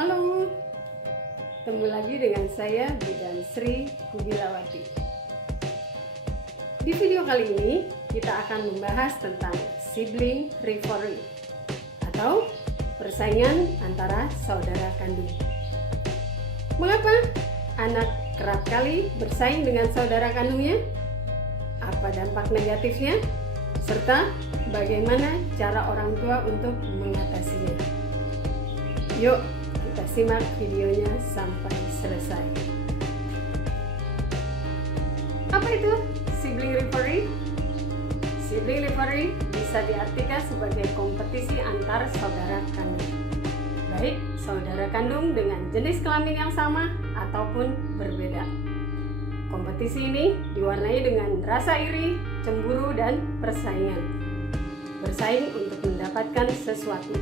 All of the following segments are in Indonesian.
Halo, ketemu lagi dengan saya Bidan Sri Kubilawati. Di video kali ini kita akan membahas tentang sibling rivalry atau persaingan antara saudara kandung. Mengapa anak kerap kali bersaing dengan saudara kandungnya? Apa dampak negatifnya? Serta bagaimana cara orang tua untuk mengatasinya? Yuk, kita simak videonya sampai selesai. Apa itu sibling rivalry? Sibling rivalry bisa diartikan sebagai kompetisi antar saudara kandung, baik saudara kandung dengan jenis kelamin yang sama ataupun berbeda. Kompetisi ini diwarnai dengan rasa iri, cemburu, dan persaingan. Bersaing untuk mendapatkan sesuatu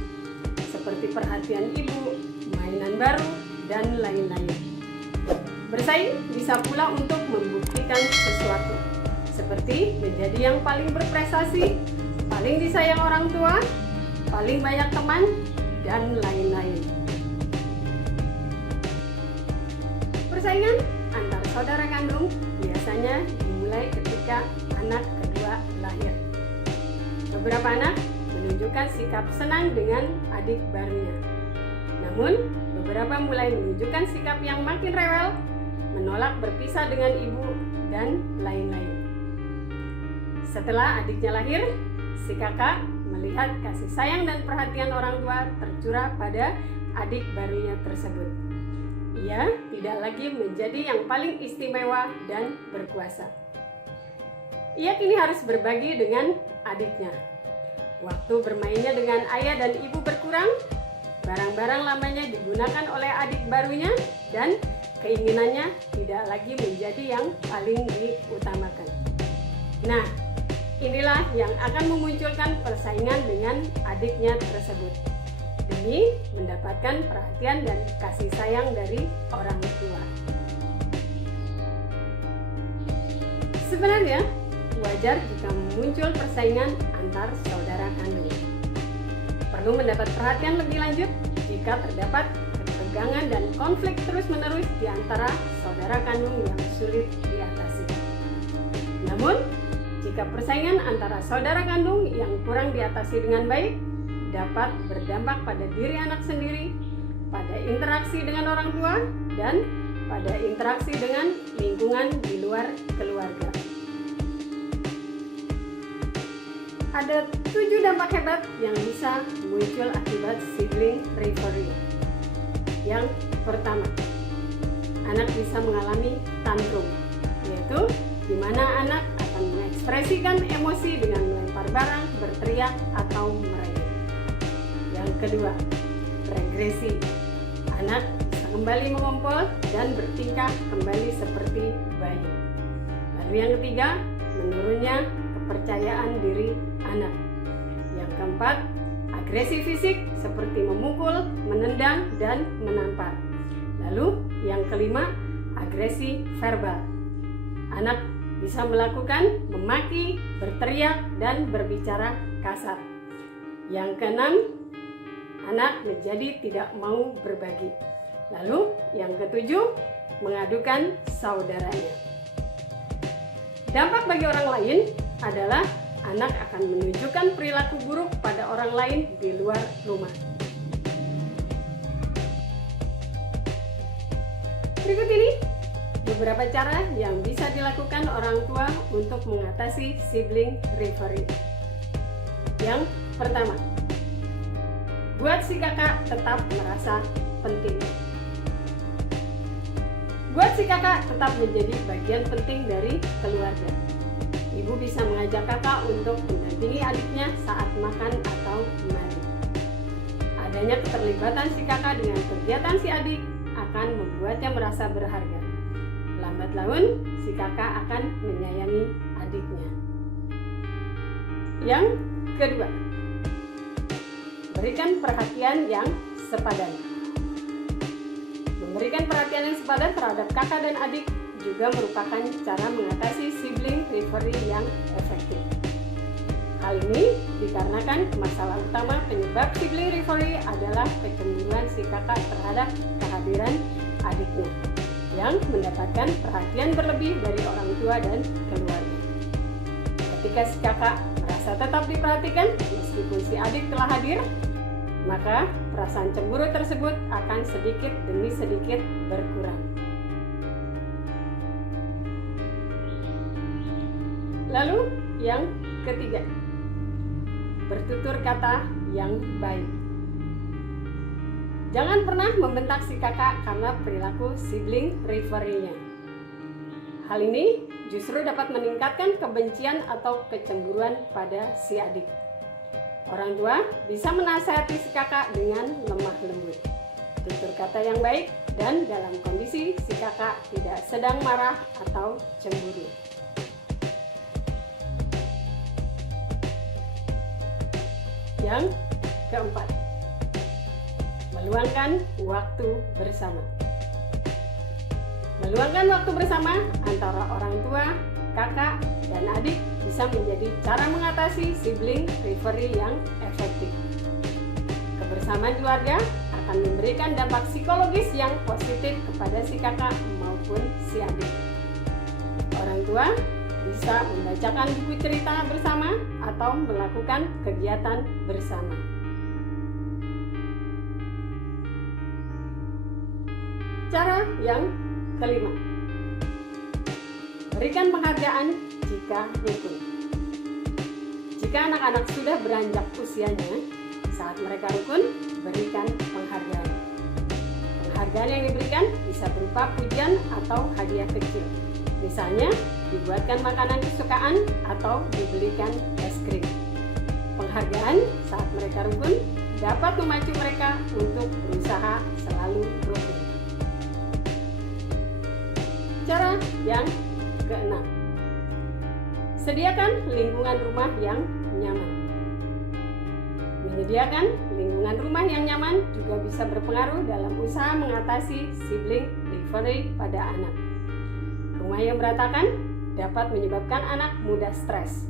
seperti perhatian ibu, mainan baru, dan lain-lain. Bersaing bisa pula untuk membuktikan sesuatu, seperti menjadi yang paling berprestasi, paling disayang orang tua, paling banyak teman, dan lain-lain. Persaingan antar saudara kandung biasanya dimulai ketika anak kedua lahir. Beberapa anak menunjukkan sikap senang dengan adik barunya. Namun, beberapa mulai menunjukkan sikap yang makin rewel, menolak berpisah dengan ibu, dan lain-lain. Setelah adiknya lahir, si kakak melihat kasih sayang dan perhatian orang tua tercurah pada adik barunya tersebut. Ia tidak lagi menjadi yang paling istimewa dan berkuasa. Ia kini harus berbagi dengan adiknya. Waktu bermainnya dengan ayah dan ibu berkurang, barang-barang lamanya digunakan oleh adik barunya, dan keinginannya tidak lagi menjadi yang paling diutamakan. Nah, inilah yang akan memunculkan persaingan dengan adiknya tersebut demi mendapatkan perhatian dan kasih sayang dari orang tua. Sebenarnya, wajar jika muncul persaingan antar saudara kandung. Perlu mendapat perhatian lebih lanjut jika terdapat ketegangan dan konflik terus-menerus di antara saudara kandung yang sulit diatasi. Namun, jika persaingan antara saudara kandung yang kurang diatasi dengan baik, dapat berdampak pada diri anak sendiri, pada interaksi dengan orang tua, dan pada interaksi dengan lingkungan di luar keluarga. Ada 7 dampak hebat yang bisa muncul akibat sibling rivalry. Yang pertama, anak bisa mengalami tantrum, yaitu di mana anak akan mengekspresikan emosi dengan melempar barang, berteriak, atau merengek. Yang kedua, regresi. Anak bisa kembali mengompol dan bertingkah kembali seperti bayi. Lalu yang ketiga, menurunnya kepercayaan diri anak. Yang keempat, agresi fisik seperti memukul, menendang, dan menampar. Lalu yang kelima, agresi verbal. Anak bisa melakukan memaki, berteriak, dan berbicara kasar. Yang keenam, anak menjadi tidak mau berbagi. Lalu yang ketujuh, mengadukan saudaranya. Dampak bagi orang lain adalah anak akan menunjukkan perilaku buruk pada orang lain di luar rumah. Berikut ini beberapa cara yang bisa dilakukan orang tua untuk mengatasi sibling rivalry. Yang pertama, buat si kakak tetap merasa penting. Buat si kakak tetap menjadi bagian penting dari keluarga. Ibu bisa mengajak kakak untuk mendampingi adiknya saat makan atau mandi. Adanya keterlibatan si kakak dengan kegiatan si adik akan membuatnya merasa berharga. Lambat laun, si kakak akan menyayangi adiknya. Yang kedua, berikan perhatian yang sepadan. Memberikan perhatian yang sepadan terhadap kakak dan adik juga merupakan cara mengatasi sibling rivalry yang efektif. Hal ini dikarenakan masalah utama penyebab sibling rivalry adalah kecemburuan si kakak terhadap kehadiran adiknya yang mendapatkan perhatian berlebih dari orang tua dan keluarga. Ketika si kakak merasa tetap diperhatikan meskipun si adik telah hadir, maka perasaan cemburu tersebut akan sedikit demi sedikit berkurang. Lalu yang ketiga, bertutur kata yang baik. Jangan pernah membentak si kakak karena perilaku sibling rivalry-nya. Hal ini justru dapat meningkatkan kebencian atau kecemburuan pada si adik. Orang tua bisa menasihati si kakak dengan lemah lembut, tutur kata yang baik, dan dalam kondisi si kakak tidak sedang marah atau cemburu. Yang keempat, meluangkan waktu bersama. Meluangkan waktu bersama antara orang tua, kakak, dan adik bisa menjadi cara mengatasi sibling rivalry yang efektif. Kebersamaan keluarga akan memberikan dampak psikologis yang positif kepada si kakak maupun si adik. Orang tua bisa membacakan buku cerita bersama atau melakukan kegiatan bersama. Cara yang kelima, berikan penghargaan jika rukun. Jika anak-anak sudah beranjak usianya, saat mereka rukun, berikan penghargaan. Penghargaan yang diberikan bisa berupa pujian atau hadiah kecil. Misalnya, dibuatkan makanan kesukaan atau dibelikan es krim. Penghargaan saat mereka rukun dapat memacu mereka untuk berusaha selalu rukun. Cara yang keenam, sediakan lingkungan rumah yang nyaman. Menyediakan lingkungan rumah yang nyaman juga bisa berpengaruh dalam usaha mengatasi sibling rivalry pada anak. Rumah yang berantakan dapat menyebabkan anak mudah stres.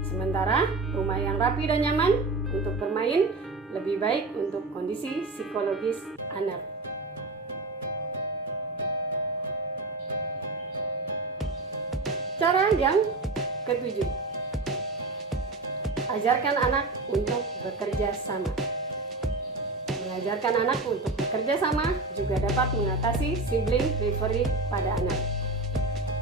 Sementara rumah yang rapi dan nyaman untuk bermain lebih baik untuk kondisi psikologis anak. Cara yang ketujuh, ajarkan anak untuk bekerja sama. Mengajarkan anak untuk bekerja sama juga dapat mengatasi sibling rivalry pada anak.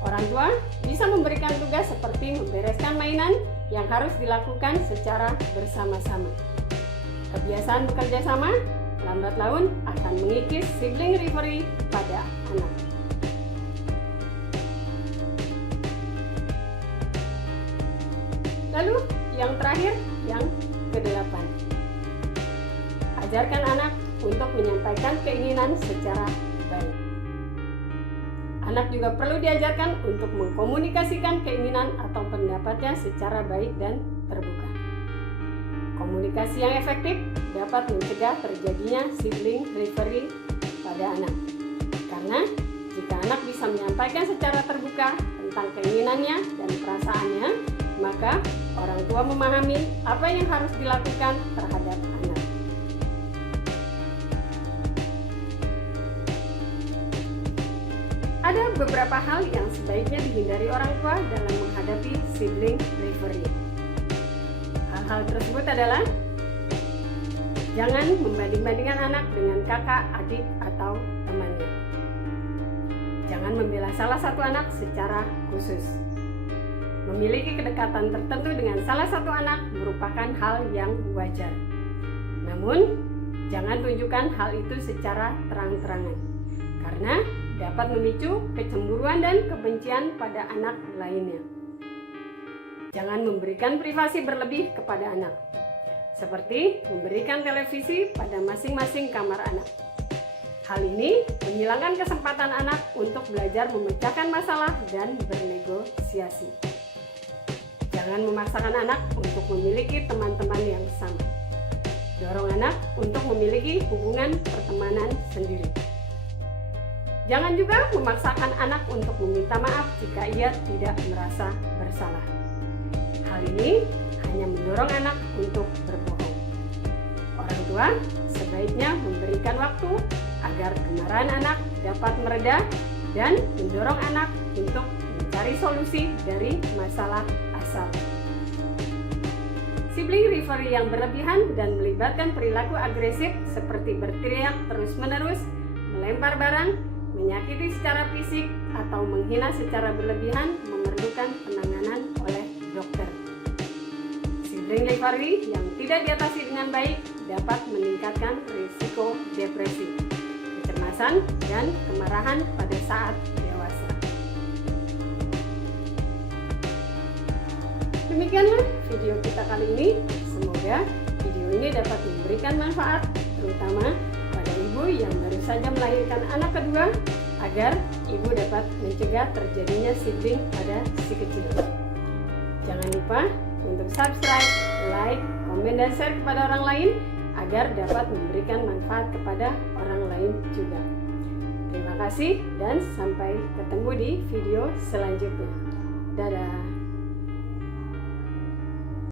Orang tua bisa memberikan tugas seperti membereskan mainan yang harus dilakukan secara bersama-sama. Kebiasaan bekerja sama lambat laun akan mengikis sibling rivalry pada anak. Lalu yang terakhir, yang kedelapan, ajarkan anak untuk menyampaikan keinginan secara baik. Anak juga perlu diajarkan untuk mengkomunikasikan keinginan atau pendapatnya secara baik dan terbuka. Komunikasi yang efektif dapat mencegah terjadinya sibling rivalry pada anak. Karena jika anak bisa menyampaikan secara terbuka tentang keinginannya dan perasaannya, maka orang tua memahami apa yang harus dilakukan terhadap anak. Ada beberapa hal yang sebaiknya dihindari orang tua dalam menghadapi sibling rivalry. Hal-hal tersebut adalah: jangan membanding-bandingkan anak dengan kakak, adik, atau temannya. Jangan membela salah satu anak secara khusus. Memiliki kedekatan tertentu dengan salah satu anak merupakan hal yang wajar. Namun, jangan tunjukkan hal itu secara terang-terangan, karena dapat memicu kecemburuan dan kebencian pada anak lainnya. Jangan memberikan privasi berlebih kepada anak, seperti memberikan televisi pada masing-masing kamar anak. Hal ini menghilangkan kesempatan anak untuk belajar memecahkan masalah dan bernegosiasi. Jangan memaksakan anak untuk memiliki teman-teman yang sama. Dorong anak untuk memiliki hubungan pertemanan sendiri. Jangan juga memaksakan anak untuk meminta maaf jika ia tidak merasa bersalah. Hal ini hanya mendorong anak untuk berbohong. Orang tua sebaiknya memberikan waktu agar kemarahan anak dapat mereda dan mendorong anak untuk mencari solusi dari masalah asal. Sibling rivalry yang berlebihan dan melibatkan perilaku agresif seperti berteriak terus-menerus, melempar barang, menyakiti secara fisik, atau menghina secara berlebihan memerlukan penanganan oleh dokter. Sibling rivalry yang tidak diatasi dengan baik dapat meningkatkan risiko depresi, kecemasan, dan kemarahan pada saat dewasa. Demikianlah video kita kali ini. Semoga video ini dapat memberikan manfaat, terutama pada ibu yang baru saja melahirkan anak kedua, agar ibu dapat mencegah terjadinya sibling pada si kecil. Jangan lupa untuk subscribe, like, komen, dan share kepada orang lain agar dapat memberikan manfaat kepada orang lain juga. Terima kasih dan sampai ketemu di video selanjutnya.